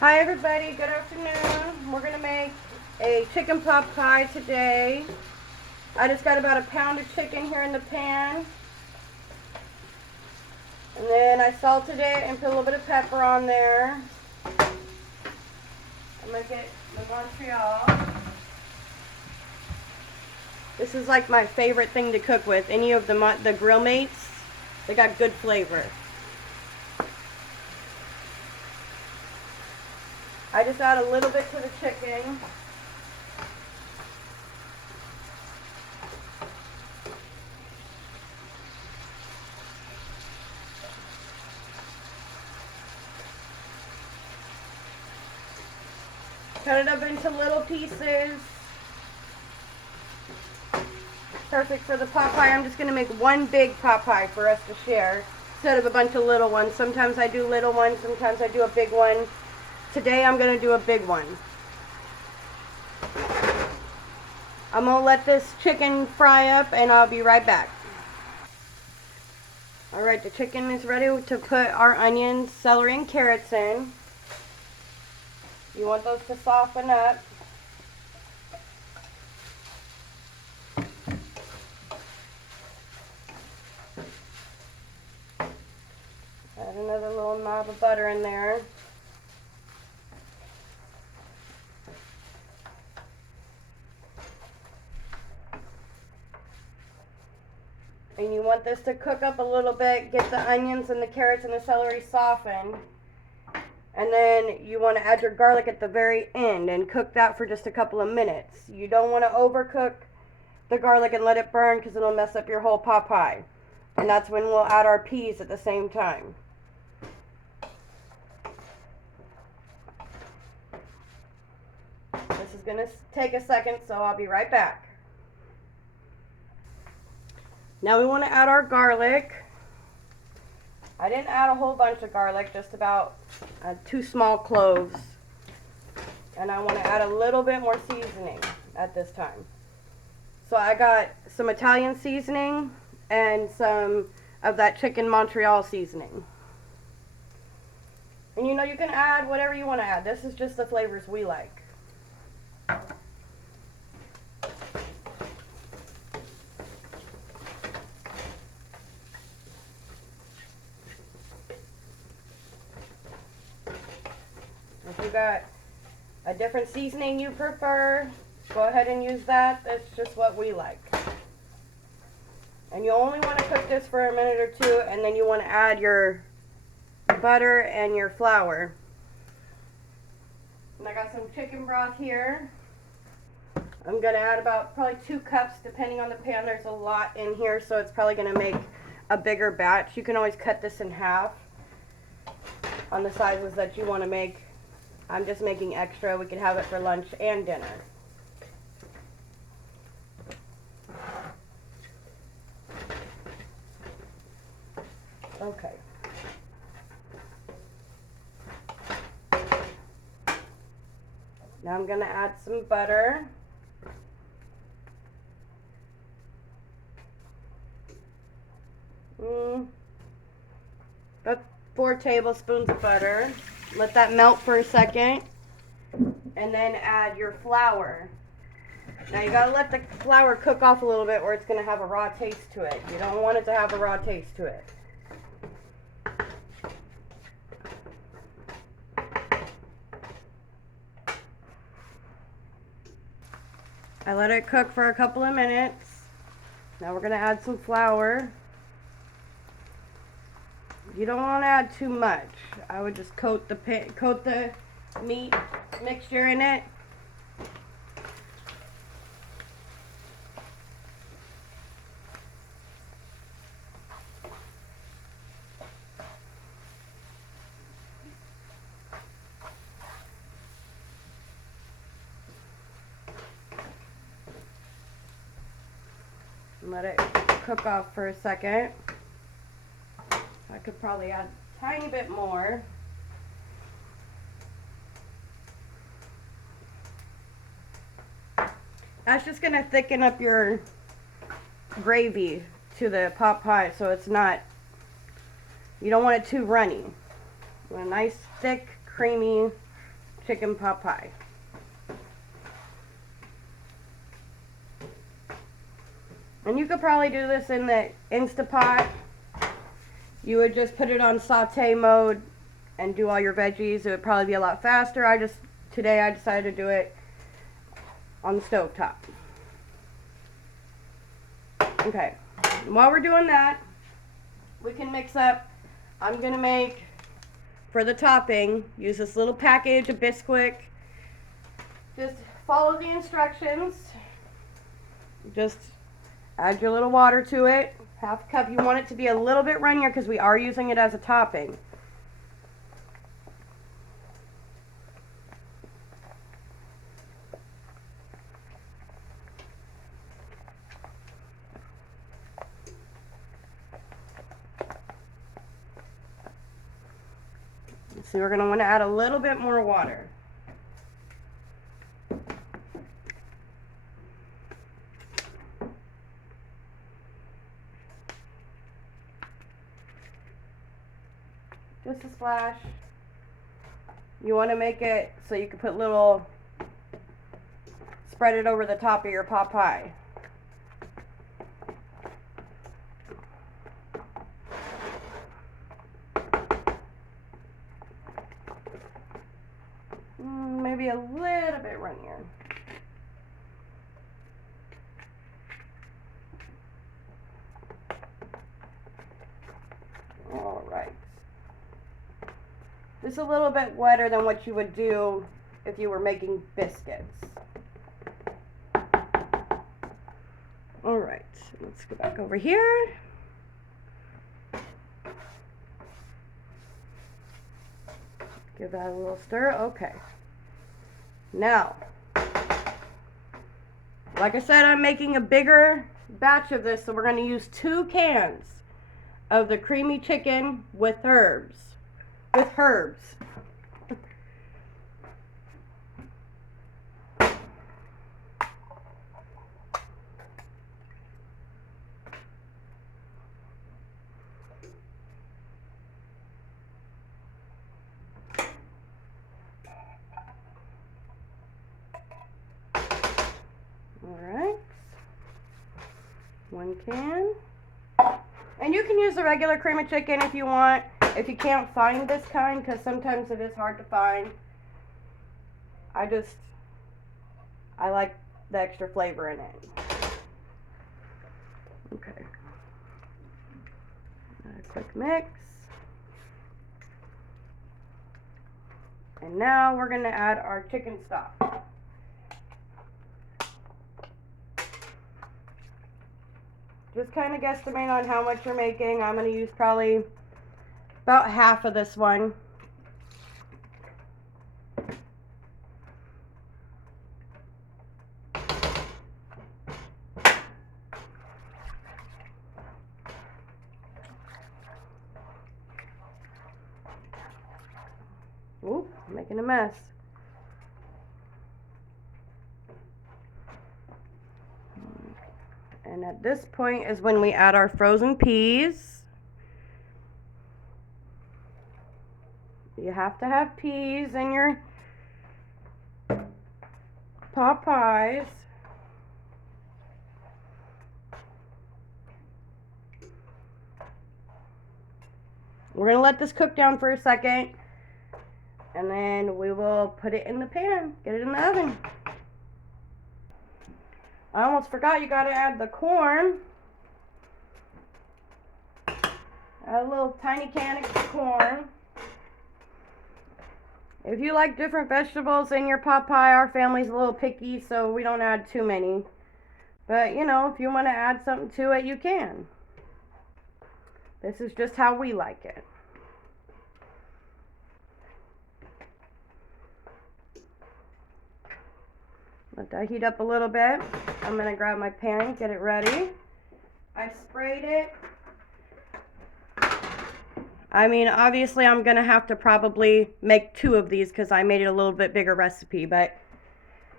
Hi everybody, good afternoon. We're going to make a chicken pot pie today. I just got about a pound of chicken here in the pan. And then I salted it and put a little bit of pepper on there. I'm going to get the Montreal. This is like my favorite thing to cook with. Any of the grill mates, they got good flavor. I just add a little bit to the chicken. Cut it up into little pieces. Perfect for the pot pie. I'm just going to make one big pot pie for us to share instead of a bunch of little ones. Sometimes I do little ones, sometimes I do a big one. Today I'm going to do a big one. I'm going to let this chicken fry up and I'll be right back. Alright, the chicken is ready to put our onions, celery, and carrots in. You want those to soften up. Add another little knob of butter in there. And you want this to cook up a little bit, get the onions and the carrots and the celery softened. And then you want to add your garlic at the very end and cook that for just a couple of minutes. You don't want to overcook the garlic and let it burn because it'll mess up your whole pot pie. And that's when we'll add our peas at the same time. This is going to take a second, so I'll be right back. Now we want to add our garlic. I didn't add a whole bunch of garlic, just about 2 small cloves. And I want to add a little bit more seasoning at this time. So I got some Italian seasoning and some of that chicken Montreal seasoning. And you know, you can add whatever you want to add. This is just the flavors we like. If you got a different seasoning you prefer, go ahead and use that. That's just what we like. And you only want to cook this for a minute or two, and then you want to add your butter and your flour. And I got some chicken broth here. I'm going to add about probably 2 cups depending on the pan. There's a lot in here, so it's probably going to make a bigger batch. You can always cut this in half on the sizes that you want to make. I'm just making extra. We could have it for lunch and dinner. Okay. Now I'm going to add some butter. About 4 tablespoons of butter. Let that melt for a second. And then add your flour. Now you gotta let the flour cook off a little bit or it's gonna have a raw taste to it. You don't want it to have a raw taste to it. I let it cook for a couple of minutes. Now we're gonna add some flour. You don't want to add too much. I would just coat the meat mixture in it. And let it cook off for a second. I could probably add a tiny bit more. That's just going to thicken up your gravy to the pot pie so it's not, you don't want it too runny. You want a nice, thick, creamy chicken pot pie. And you could probably do this in the Instapot. You would just put it on saute mode and do all your veggies. It would probably be a lot faster. Today I decided to do it on the stove top. Okay, while we're doing that, we can mix up. I'm gonna make, for the topping, use this little package of Bisquick. Just follow the instructions. Just add your little water to it. Half a cup. You want it to be a little bit runnier because we are using it as a topping. So we're going to want to add a little bit more water. Just a splash. You want to make it so you can spread it over the top of your pot pie. Maybe a little bit runnier. All right. Just a little bit wetter than what you would do if you were making biscuits. All right, let's go back over here. Give that a little stir. Okay. Now, like I said, I'm making a bigger batch of this, so we're going to use 2 cans of the creamy chicken with herbs. Alright, 1 can. And you can use the regular cream of chicken if you want, if you can't find this kind, because sometimes it is hard to find. I like the extra flavor in it. Okay. A quick mix. And now we're going to add our chicken stock. Just kind of guesstimate on how much you're making. I'm going to use probably about half of this one. Oop, I'm making a mess. And at this point is when we add our frozen peas. You have to have peas in your pot pies. We're going to let this cook down for a second, and then we will put it in the pan, get it in the oven. I almost forgot, you got to add the corn. Add a little tiny can of corn. If you like different vegetables in your pot pie, our family's a little picky, so we don't add too many. But, you know, if you want to add something to it, you can. This is just how we like it. Let that heat up a little bit. I'm going to grab my pan, get it ready. I sprayed it. I mean, obviously I'm going to have to probably make 2 of these because I made it a little bit bigger recipe, but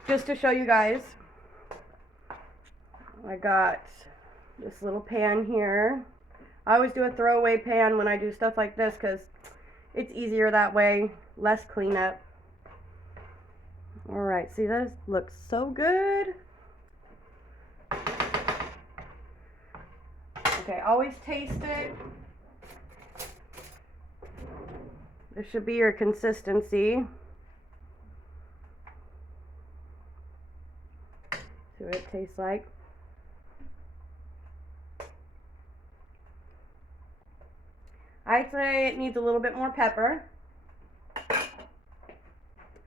just to show you guys, I got this little pan here. I always do a throwaway pan when I do stuff like this because it's easier that way, less cleanup. Alright, see, this looks so good. Okay, always taste it. This should be your consistency. See what it tastes like. I'd say it needs a little bit more pepper.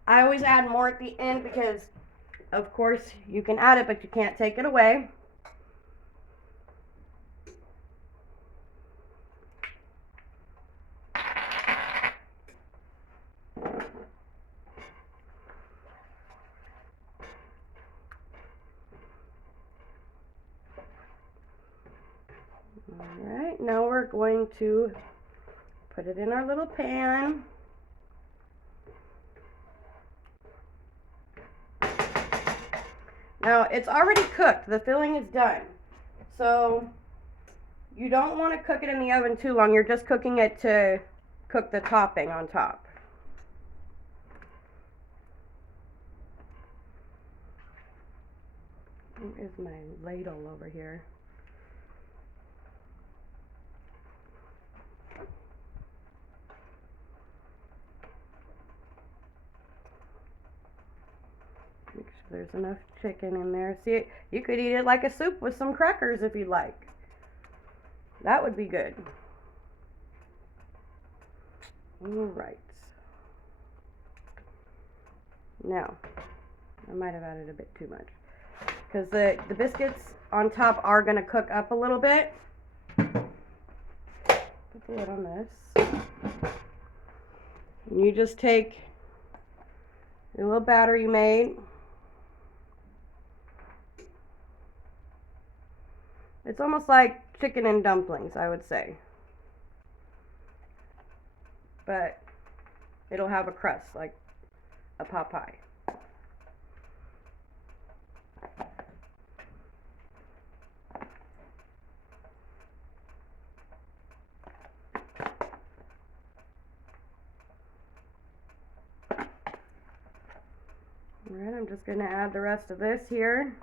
I always add more at the end because, of course, you can add it, but you can't take it away. Alright, now we're going to put it in our little pan. Now, it's already cooked. The filling is done. So, you don't want to cook it in the oven too long. You're just cooking it to cook the topping on top. Where is my ladle over here? Make sure there's enough chicken in there. See, you could eat it like a soup with some crackers if you'd like. That would be good. Alright. Now, I might have added a bit too much. Because the biscuits on top are going to cook up a little bit. Put the lid on this. And you just take your little batter you made. It's almost like chicken and dumplings, I would say. But it'll have a crust like a pot pie. Alright, I'm just going to add the rest of this here.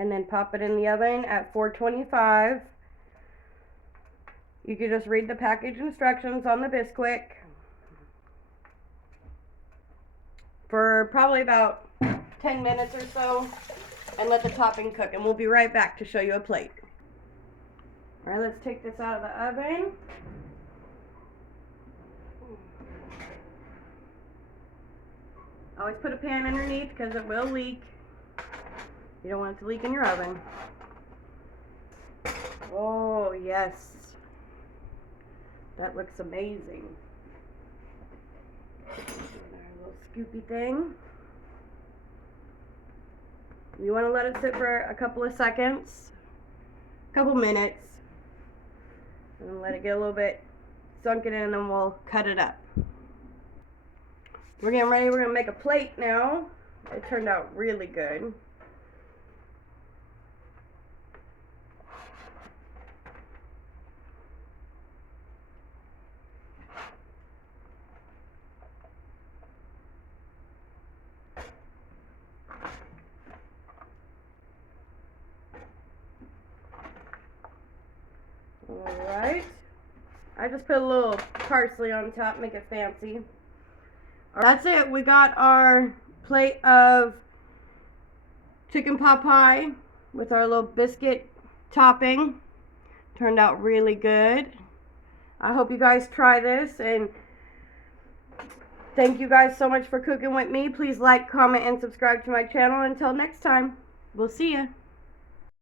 And then pop it in the oven at 425. You can just read the package instructions on the Bisquick for probably about 10 minutes or so and let the topping cook, and we'll be right back to show you a plate. Alright, let's take this out of the oven. Always put a pan underneath because it will leak. You don't want it to leak in your oven. Oh, yes. That looks amazing. Our little scoopy thing. You want to let it sit for a couple of seconds, a couple minutes, and then let it get a little bit sunken in, and then we'll cut it up. We're getting ready. We're going to make a plate now. It turned out really good. Alright, I just put a little parsley on top, make it fancy. That's it, we got our plate of chicken pot pie with our little biscuit topping. Turned out really good. I hope you guys try this, and thank you guys so much for cooking with me. Please like, comment, and subscribe to my channel. Until next time, we'll see ya.